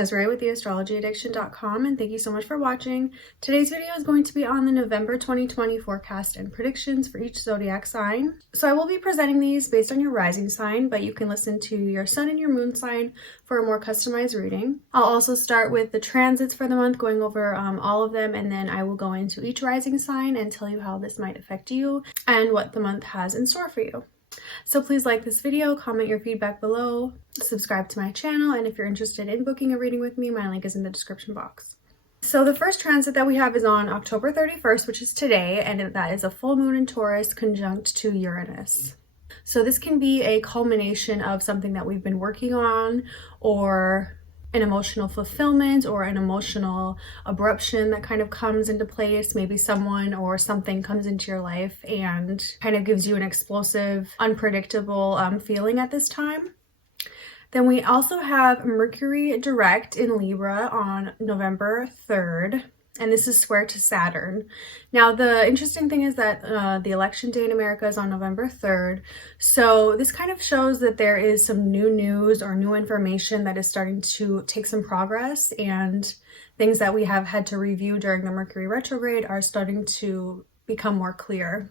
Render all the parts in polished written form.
Desiree with theastrologyaddiction.com, and thank you so much for watching. Today's video is going to be on the November 2020 forecast and predictions for each zodiac sign. So I will be presenting these based on your rising sign, but you can listen to your sun and your moon sign for a more customized reading. I'll also start with the transits for the month, going over all of them, and then I will go into each rising sign and tell you how this might affect you and what the month has in store for you. So please like this video, comment your feedback below, subscribe to my channel, and if you're interested in booking a reading with me, my link is in the description box. So the first transit that we have is on October 31st, which is today, and that is a full moon in Taurus conjunct to Uranus. So this can be a culmination of something that we've been working on, or an emotional fulfillment, or an emotional abruption that kind of comes into place. Maybe someone or something comes into your life and kind of gives you an explosive, unpredictable feeling at this time. Then we also have Mercury direct in Libra on November 3rd. And this is square to Saturn. Now, the interesting thing is that the election day in America is on November 3rd. So this kind of shows that there is some new news or new information that is starting to take some progress, and things that we have had to review during the Mercury retrograde are starting to become more clear.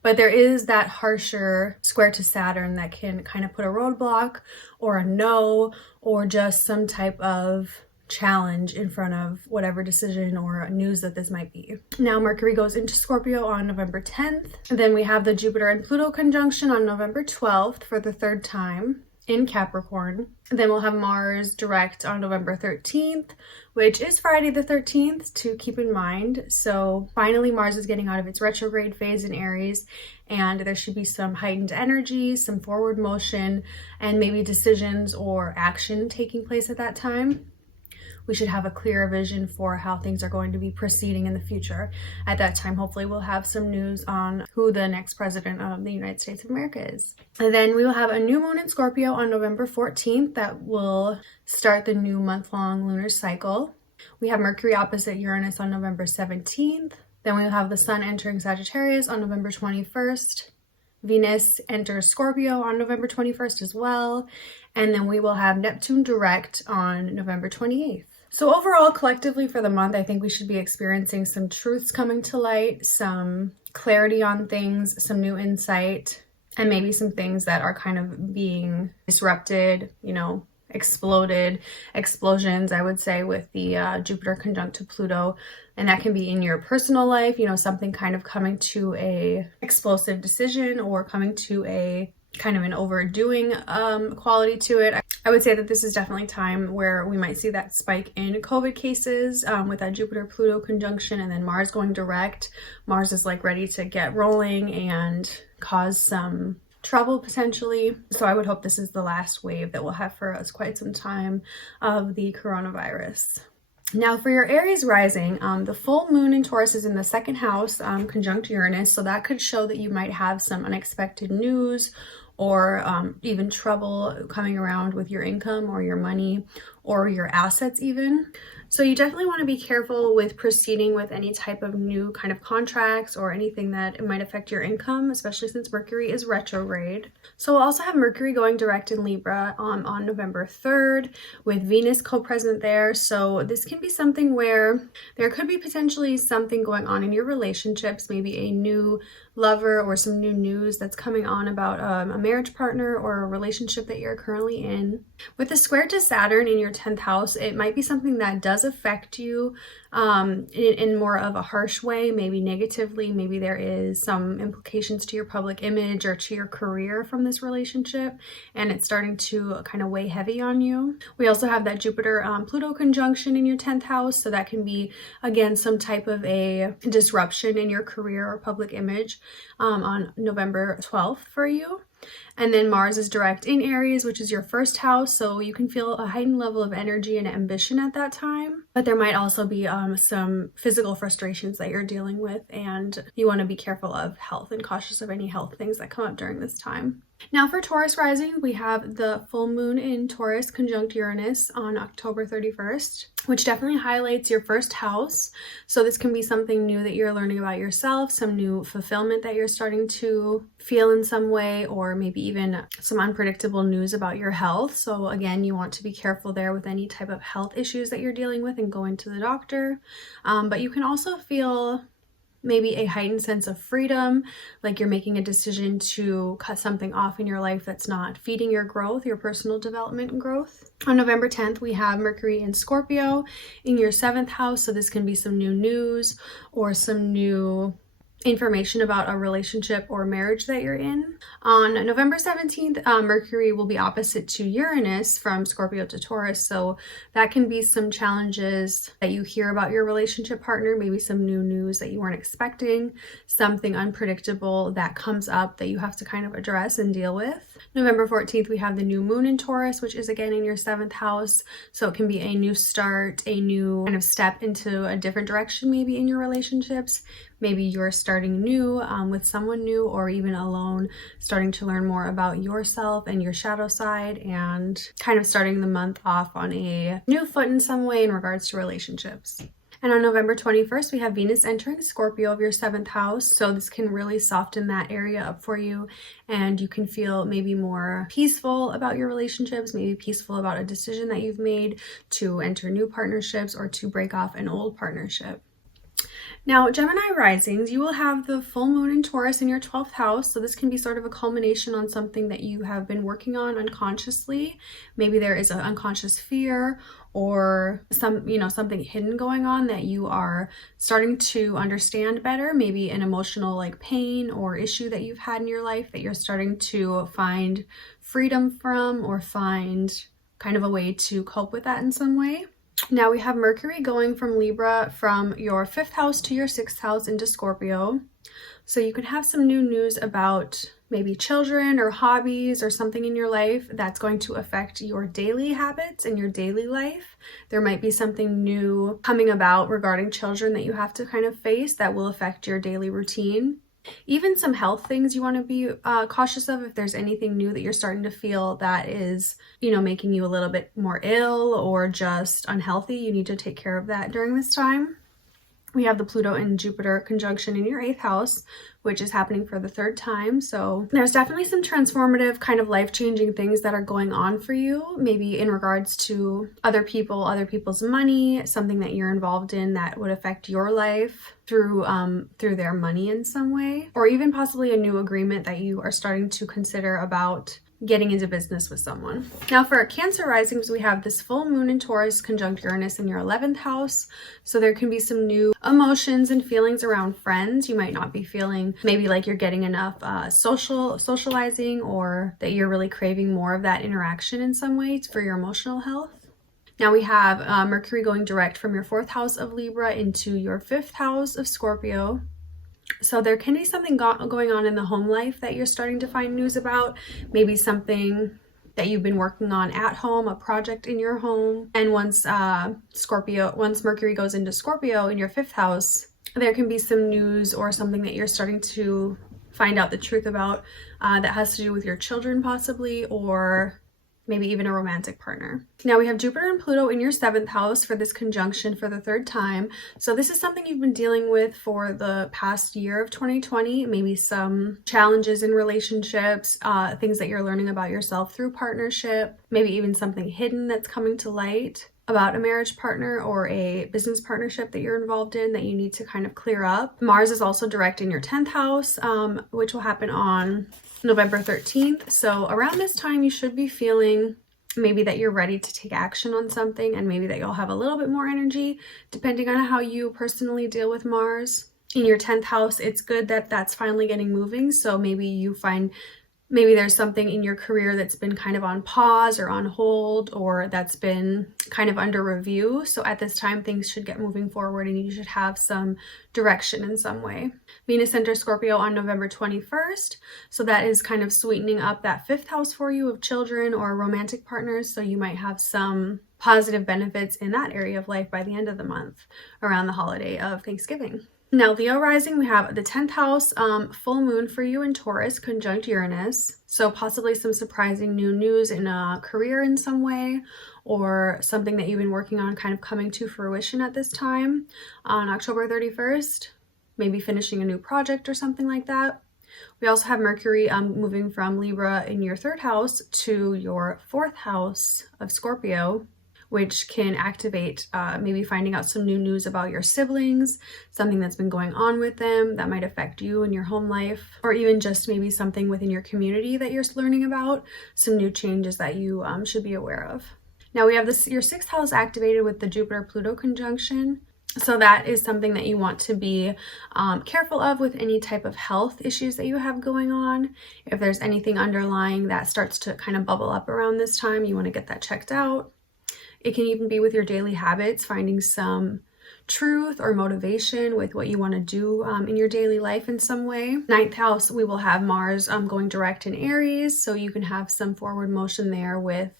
But there is that harsher square to Saturn that can kind of put a roadblock or a no, or just some type of challenge in front of whatever decision or news that this might be. Now Mercury goes into Scorpio on November 10th. And then we have the Jupiter and Pluto conjunction on November 12th for the third time in Capricorn. And then we'll have Mars direct on November 13th, which is Friday the 13th to keep in mind. So finally Mars is getting out of its retrograde phase in Aries, and there should be some heightened energy, some forward motion, and maybe decisions or action taking place at that time. We should have a clearer vision for how things are going to be proceeding in the future. At that time, hopefully we'll have some news on who the next president of the United States of America is. And then we will have a new moon in Scorpio on November 14th that will start the new month-long lunar cycle. We have Mercury opposite Uranus on November 17th. Then we'll have the sun entering Sagittarius on November 21st. Venus enters Scorpio on November 21st as well. And then we will have Neptune direct on November 28th. So overall, collectively for the month, I think we should be experiencing some truths coming to light, some clarity on things, some new insight, and maybe some things that are kind of being disrupted, explosions, I would say, with the Jupiter conjunct to Pluto. And that can be in your personal life, something kind of coming to a explosive decision, or coming to a kind of an overdoing quality to it. I would say that this is definitely time where we might see that spike in COVID cases with that Jupiter-Pluto conjunction, and then Mars going direct. Mars is like ready to get rolling and cause some trouble potentially. So I would hope this is the last wave that we'll have for us quite some time of the coronavirus. Now for your Aries rising, the full moon in Taurus is in the second house, conjunct Uranus. So that could show that you might have some unexpected news, or even trouble coming around with your income or your money or your assets even. So you definitely want to be careful with proceeding with any type of new kind of contracts or anything that might affect your income, especially since Mercury is retrograde. So we'll also have Mercury going direct in Libra on November 3rd with Venus co-present there. So this can be something where there could be potentially something going on in your relationships, maybe a new lover or some new news that's coming on about a marriage partner or a relationship that you're currently in. With the square to Saturn in your 10th house, it might be something that does affect you in more of a harsh way, maybe negatively. Maybe there is some implications to your public image or to your career from this relationship, and it's starting to kind of weigh heavy on you. We also have that Jupiter-Pluto conjunction in your 10th house, so that can be, again, some type of a disruption in your career or public image on November 12th for you. And then Mars is direct in Aries, which is your first house, so you can feel a heightened level of energy and ambition at that time. But there might also be some physical frustrations that you're dealing with, and you want to be careful of health and cautious of any health things that come up during this time. Now for Taurus rising, we have the full moon in Taurus conjunct Uranus on October 31st, which definitely highlights your first house. So this can be something new that you're learning about yourself, some new fulfillment that you're starting to feel in some way, or maybe even some unpredictable news about your health. So again, you want to be careful there with any type of health issues that you're dealing with and going to the doctor. But you can also feel maybe a heightened sense of freedom, like you're making a decision to cut something off in your life that's not feeding your growth, your personal development and growth. On November 10th, we have Mercury in Scorpio in your 7th house. So this can be some new news or some new information about a relationship or marriage that you're in. On November 17th, Mercury will be opposite to Uranus from Scorpio to Taurus. So that can be some challenges that you hear about your relationship partner, maybe some new news that you weren't expecting, something unpredictable that comes up that you have to kind of address and deal with. November 14th, we have the new moon in Taurus, which is again in your 7th house. So it can be a new start, a new kind of step into a different direction, maybe in your relationships. Maybe you're starting new with someone new, or even alone, starting to learn more about yourself and your shadow side, and kind of starting the month off on a new foot in some way in regards to relationships. And on November 21st, we have Venus entering Scorpio of your 7th house. So this can really soften that area up for you, and you can feel maybe more peaceful about your relationships, maybe peaceful about a decision that you've made to enter new partnerships or to break off an old partnership. Now, Gemini risings, you will have the full moon in Taurus in your 12th house. So this can be sort of a culmination on something that you have been working on unconsciously. Maybe there is an unconscious fear or something hidden going on that you are starting to understand better. Maybe an emotional like pain or issue that you've had in your life that you're starting to find freedom from, or find kind of a way to cope with that in some way. Now we have Mercury going from Libra from your 5th house to your 6th house into Scorpio. So you can have some new news about maybe children or hobbies or something in your life that's going to affect your daily habits and your daily life. There might be something new coming about regarding children that you have to kind of face that will affect your daily routine. Even some health things you want to be cautious of. If there's anything new that you're starting to feel that is, making you a little bit more ill or just unhealthy, you need to take care of that during this time. We have the Pluto and Jupiter conjunction in your 8th house, which is happening for the 3rd time. So there's definitely some transformative kind of life-changing things that are going on for you, maybe in regards to other people's money, something that you're involved in that would affect your life through their money in some way, or even possibly a new agreement that you are starting to consider about getting into business with someone. Now for our Cancer risings, we have this full moon in Taurus conjunct Uranus in your 11th house. So there can be some new emotions and feelings around friends. You might not be feeling maybe like you're getting enough socializing, or that you're really craving more of that interaction in some way for your emotional health. Now we have Mercury going direct from your 4th house of Libra into your 5th house of Scorpio. So there can be something going on in the home life that you're starting to find news about, maybe something that you've been working on at home, a project in your home. And once Mercury goes into Scorpio in your 5th house, there can be some news or something that you're starting to find out the truth about that has to do with your children possibly, or maybe even a romantic partner. Now we have Jupiter and Pluto in your 7th house for this conjunction for the 3rd time. So this is something you've been dealing with for the past year of 2020, maybe some challenges in relationships, things that you're learning about yourself through partnership, maybe even something hidden that's coming to light about a marriage partner or a business partnership that you're involved in that you need to kind of clear up. Mars is also direct in your 10th house, which will happen on November 13th. So around this time, you should be feeling maybe that you're ready to take action on something, and maybe that you'll have a little bit more energy depending on how you personally deal with Mars. In your 10th house, it's good that that's finally getting moving. So maybe you find there's something in your career that's been kind of on pause or on hold, or that's been kind of under review. So at this time, things should get moving forward and you should have some direction in some way. Venus enters Scorpio on November 21st. So that is kind of sweetening up that 5th house for you of children or romantic partners. So you might have some positive benefits in that area of life by the end of the month around the holiday of Thanksgiving. Now, Leo rising, we have the 10th house, full moon for you in Taurus, conjunct Uranus. So possibly some surprising new news in a career in some way, or something that you've been working on kind of coming to fruition at this time on October 31st, maybe finishing a new project or something like that. We also have Mercury moving from Libra in your 3rd house to your 4th house of Scorpio, which can activate maybe finding out some new news about your siblings, something that's been going on with them that might affect you in your home life, or even just maybe something within your community that you're learning about, some new changes that you should be aware of. Now we have your 6th house activated with the Jupiter-Pluto conjunction. So that is something that you want to be careful of with any type of health issues that you have going on. If there's anything underlying that starts to kind of bubble up around this time, you want to get that checked out. It can even be with your daily habits, finding some truth or motivation with what you want to do in your daily life in some way. 9th house, we will have Mars going direct in Aries, so you can have some forward motion there with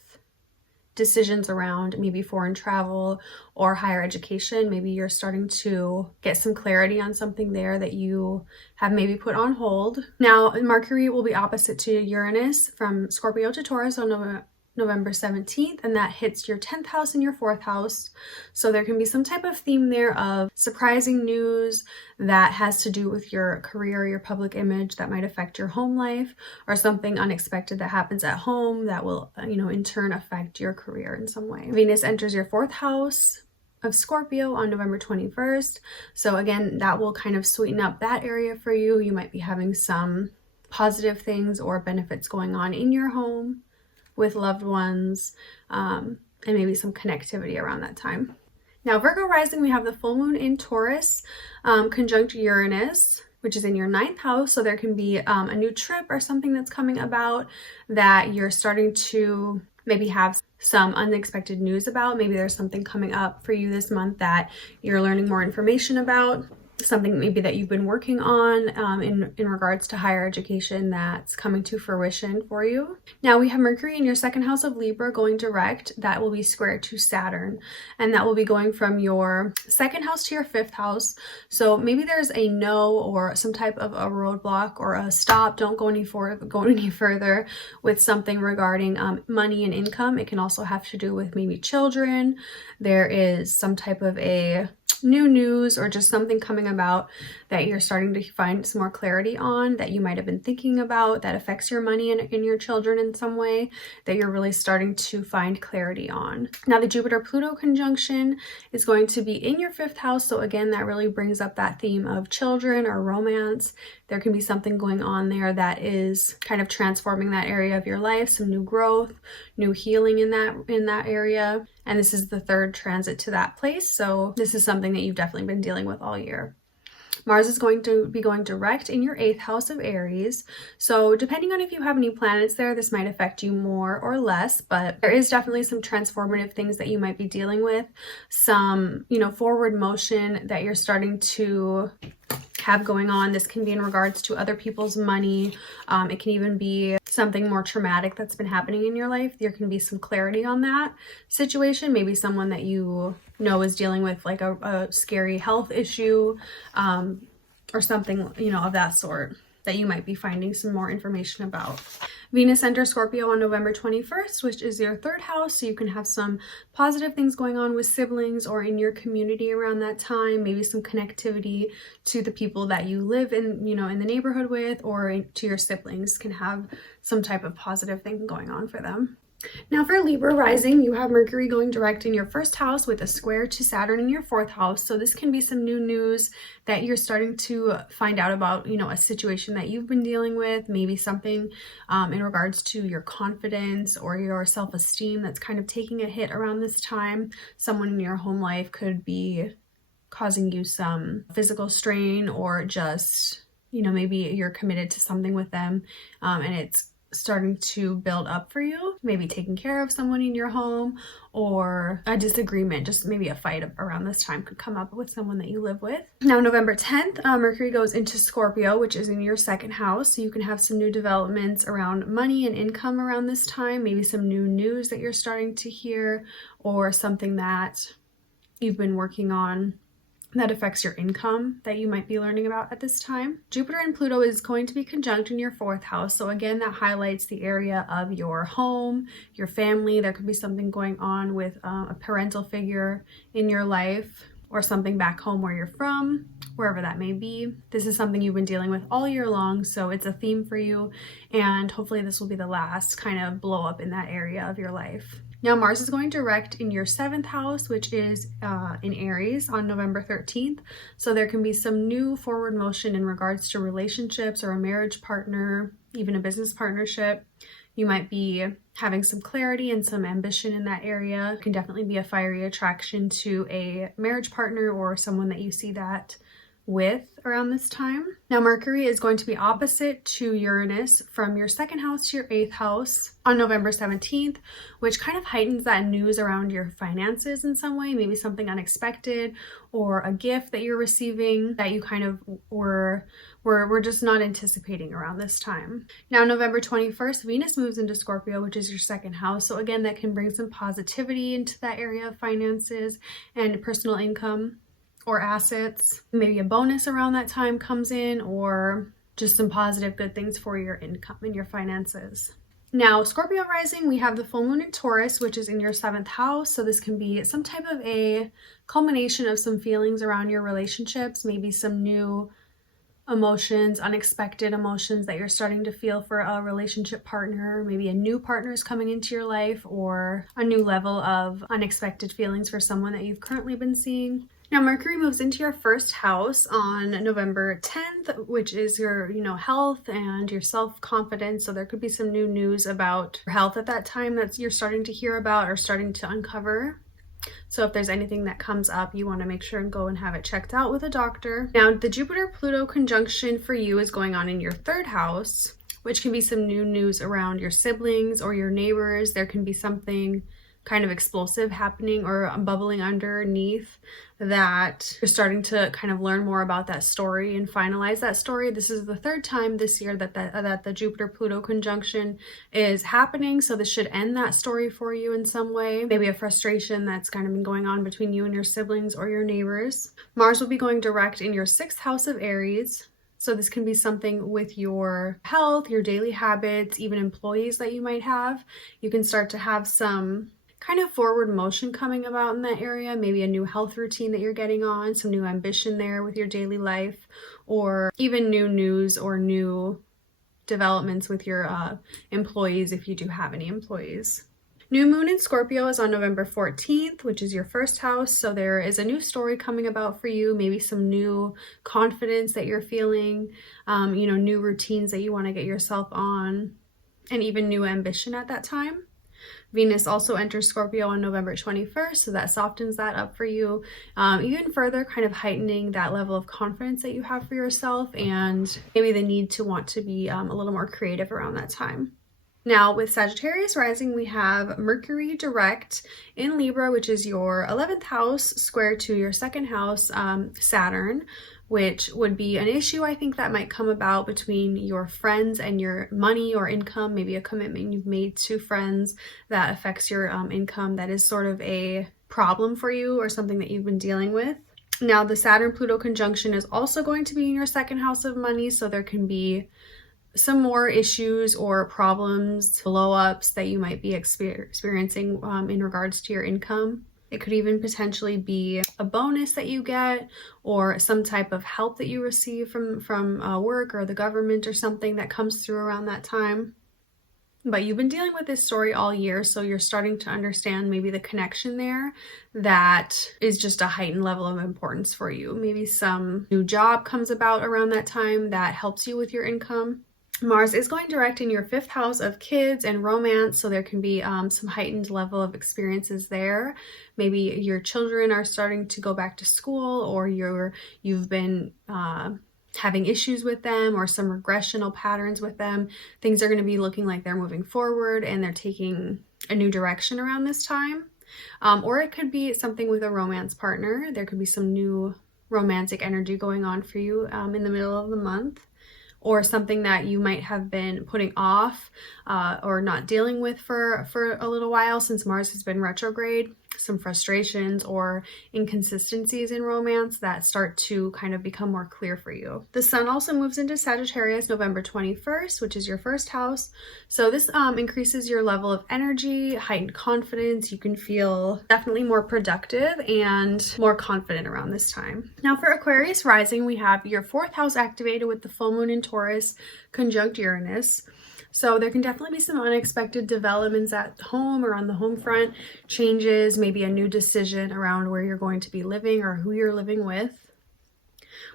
decisions around maybe foreign travel or higher education. Maybe you're starting to get some clarity on something there that you have maybe put on hold. Now, Mercury will be opposite to Uranus from Scorpio to Taurus on November 17th, and that hits your 10th house and your 4th house. So there can be some type of theme there of surprising news that has to do with your career, your public image that might affect your home life, or something unexpected that happens at home that will, in turn affect your career in some way. Venus enters your 4th house of Scorpio on November 21st. So again, that will kind of sweeten up that area for you. You might be having some positive things or benefits going on in your home with loved ones, and maybe some connectivity around that time. Now, Virgo rising, we have the full moon in Taurus, conjunct Uranus, which is in your 9th house. So there can be a new trip or something that's coming about that you're starting to maybe have some unexpected news about. Maybe there's something coming up for you this month that you're learning more information about. Something maybe that you've been working on in regards to higher education that's coming to fruition for you. Now we have Mercury in your 2nd house of Libra going direct. That will be square to Saturn, and that will be going from your 2nd house to your 5th house. So maybe there's a no or some type of a roadblock or a stop. Don't go any further with something regarding money and income. It can also have to do with maybe children. There is some type of a new news or just something coming about that you're starting to find some more clarity on, that you might have been thinking about, that affects your money and your children in some way, that you're really starting to find clarity on. Now the Jupiter-Pluto conjunction is going to be in your 5th house. So again, that really brings up that theme of children or romance. There can be something going on there that is kind of transforming that area of your life, some new growth, new healing in that area. And this is the 3rd transit to that place. So this is something that you've definitely been dealing with all year. Mars is going to be going direct in your 8th house of Aries. So depending on if you have any planets there, this might affect you more or less, but there is definitely some transformative things that you might be dealing with. Some, forward motion that you're starting to have going on. This can be in regards to other people's money. It can even be something more traumatic that's been happening in your life. There can be some clarity on that situation. Maybe someone that you know is dealing with like a scary health issue, or something, of that sort that you might be finding some more information about. Venus enters Scorpio on November 21st, which is your 3rd house. So you can have some positive things going on with siblings or in your community around that time. Maybe some connectivity to the people that you live in, in the neighborhood with, or to your siblings can have some type of positive thing going on for them. Now for Libra rising, you have Mercury going direct in your 1st house with a square to Saturn in your 4th house. So this can be some new news that you're starting to find out about, a situation that you've been dealing with, maybe something in regards to your confidence or your self-esteem that's kind of taking a hit around this time. Someone in your home life could be causing you some physical strain, or just, maybe you're committed to something with them and it's starting to build up for you, maybe taking care of someone in your home, or a disagreement, just maybe a fight around this time could come up with someone that you live with. Now November 10th, Mercury goes into Scorpio, which is in your 2nd house. So you can have some new developments around money and income around this time, maybe some new news that you're starting to hear, or something that you've been working on that affects your income that you might be learning about at this time. Jupiter and Pluto is going to be conjunct in your 4th house. So again, that highlights the area of your home, your family. There could be something going on with a parental figure in your life, or something back home where you're from, wherever that may be. This is something you've been dealing with all year long, so it's a theme for you, and hopefully this will be the last kind of blow up in that area of your life. Now, Mars is going direct in your 7th house, which is in Aries on November 13th. So there can be some new forward motion in regards to relationships or a marriage partner, even a business partnership. You might be having some clarity and some ambition in that area. It can definitely be a fiery attraction to a marriage partner or someone that you see that with around this time. Now, Mercury is going to be opposite to Uranus from your 2nd house to your 8th house on November 17th, which kind of heightens that news around your finances in some way, maybe something unexpected or a gift that you're receiving that you kind of were just not anticipating around this time. Now, November 21st, Venus moves into Scorpio, which is your 2nd house. So again, that can bring some positivity into that area of finances and personal income or assets. Maybe a bonus around that time comes in, or just some positive good things for your income and your finances. Now, Scorpio rising, we have the full moon in Taurus, which is in your 7th house. So this can be some type of a culmination of some feelings around your relationships, maybe some new emotions, unexpected emotions that you're starting to feel for a relationship partner. Maybe a new partner is coming into your life, or a new level of unexpected feelings for someone that you've currently been seeing. Now, Mercury moves into your 1st house on November 10th, which is your, health and your self-confidence. So there could be some new news about your health at that time that you're starting to hear about or starting to uncover. So if there's anything that comes up, you want to make sure and go and have it checked out with a doctor. Now, the Jupiter-Pluto conjunction for you is going on in your 3rd house, which can be some new news around your siblings or your neighbors. There can be something kind of explosive happening or bubbling underneath that you're starting to kind of learn more about that story and finalize that story. This is the 3rd time this year that the Jupiter-Pluto conjunction is happening. So this should end that story for you in some way. Maybe a frustration that's kind of been going on between you and your siblings or your neighbors. Mars will be going direct in your 6th house of Aries. So this can be something with your health, your daily habits, even employees that you might have. You can start to have some kind of forward motion coming about in that area, maybe a new health routine that you're getting on, some new ambition there with your daily life, or even new news or new developments with your employees if you do have any employees. New moon in Scorpio is on November 14th, which is your 1st house. So there is a new story coming about for you, maybe some new confidence that you're feeling, new routines that you want to get yourself on, and even new ambition at that time. Venus also enters Scorpio on November 21st, so that softens that up for you, even further kind of heightening that level of confidence that you have for yourself, and maybe the need to want to be a little more creative around that time. Now, with Sagittarius rising, we have Mercury direct in Libra, which is your 11th house, square to your 2nd house, Saturn, which would be an issue I think that might come about between your friends and your money or income, maybe a commitment you've made to friends that affects your income that is sort of a problem for you or something that you've been dealing with. Now, the Saturn-Pluto conjunction is also going to be in your 2nd house of money, so there can be some more issues or problems, blow-ups that you might be experiencing in regards to your income. It could even potentially be a bonus that you get or some type of help that you receive from work or the government or something that comes through around that time. But you've been dealing with this story all year, so you're starting to understand maybe the connection there that is just a heightened level of importance for you. Maybe some new job comes about around that time that helps you with your income. Mars is going direct in your 5th house of kids and romance, so there can be some heightened level of experiences there. Maybe your children are starting to go back to school, or you've been having issues with them or some regressional patterns with them. Things are going to be looking like they're moving forward and they're taking a new direction around this time. Or it could be something with a romance partner. There could be some new romantic energy going on for you in the middle of the month. Or something that you might have been putting off or not dealing with for a little while since Mars has been retrograde. some frustrations or inconsistencies in romance that start to kind of become more clear for you. The sun also moves into Sagittarius November 21st, which is your first house. So this increases your level of energy, heightened confidence. You can feel definitely more productive and more confident around this time. Now for Aquarius rising, we have your 4th house activated with the full moon in Taurus conjunct Uranus. So there can definitely be some unexpected developments at home or on the home front, changes, maybe a new decision around where you're going to be living or who you're living with.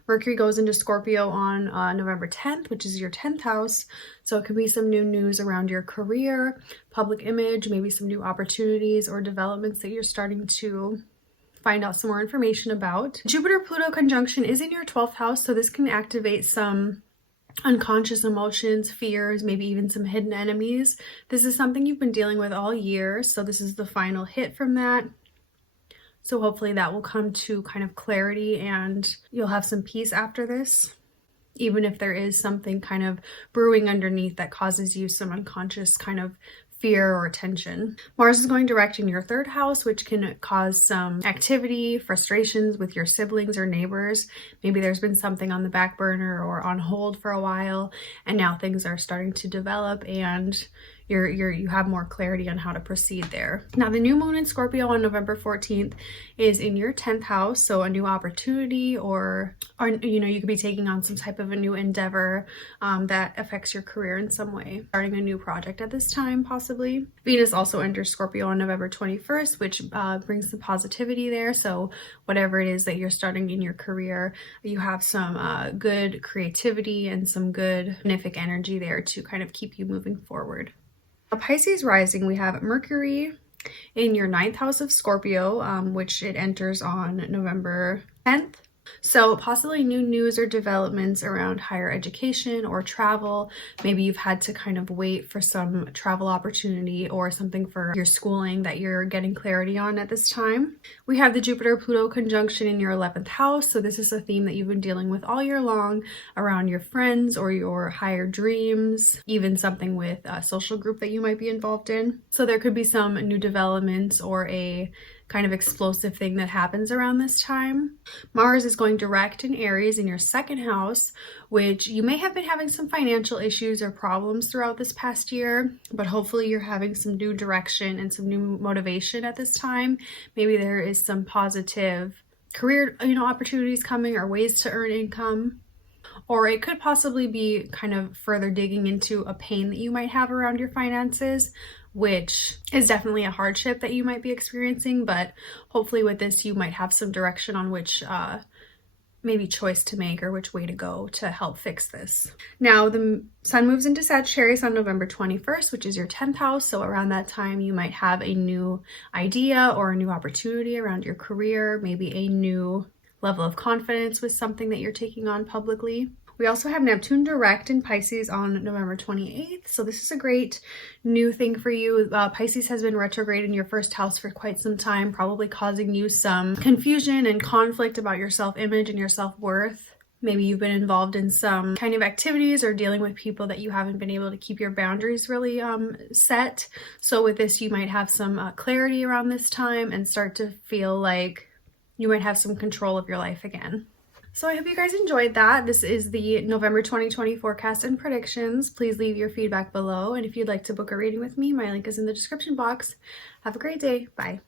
Mercury goes into Scorpio on November 10th, which is your 10th house. So it could be some new news around your career, public image, maybe some new opportunities or developments that you're starting to find out some more information about. Jupiter-Pluto conjunction is in your 12th house, so this can activate some unconscious emotions, fears, maybe even some hidden enemies. This is something you've been dealing with all year, so this is the final hit from that. So hopefully that will come to kind of clarity and you'll have some peace after this, even if there is something kind of brewing underneath that causes you some unconscious kind of fear or tension. Mars is going direct in your 3rd house, which can cause some activity, frustrations with your siblings or neighbors. Maybe there's been something on the back burner or on hold for a while, and now things are starting to develop and you have more clarity on how to proceed there. Now the new moon in Scorpio on November 14th is in your 10th house, so a new opportunity or you know, you could be taking on some type of a new endeavor that affects your career in some way, starting a new project at this time possibly. Venus also enters Scorpio on November 21st, which brings some positivity there. So whatever it is that you're starting in your career, you have some good creativity and some good benefic energy there to kind of keep you moving forward. Pisces rising, we have Mercury in your 9th house of Scorpio, which it enters on November 10th. So possibly new news or developments around higher education or travel. Maybe you've had to kind of wait for some travel opportunity or something for your schooling that you're getting clarity on at this time. We have the Jupiter-Pluto conjunction in your 11th house. So this is a theme that you've been dealing with all year long around your friends or your higher dreams, even something with a social group that you might be involved in. So there could be some new developments or a kind of explosive thing that happens around this time. Mars is going direct in Aries in your 2nd house, which you may have been having some financial issues or problems throughout this past year, but hopefully you're having some new direction and some new motivation at this time. Maybe there is some positive career, opportunities coming or ways to earn income. Or it could possibly be kind of further digging into a pain that you might have around your finances, which is definitely a hardship that you might be experiencing, but hopefully with this you might have some direction on which maybe choice to make or which way to go to help fix this. Now the sun moves into Sagittarius on November 21st, which is your 10th house. So around that time you might have a new idea or a new opportunity around your career, maybe a new level of confidence with something that you're taking on publicly. We also have Neptune direct in Pisces on November 28th. So this is a great new thing for you. Pisces has been retrograde in your 1st house for quite some time, probably causing you some confusion and conflict about your self-image and your self-worth. Maybe you've been involved in some kind of activities or dealing with people that you haven't been able to keep your boundaries really set. So with this, you might have some clarity around this time and start to feel like you might have some control of your life again. So I hope you guys enjoyed that. This is the November 2020 forecast and predictions. Please leave your feedback below. And if you'd like to book a reading with me, my link is in the description box. Have a great day. Bye.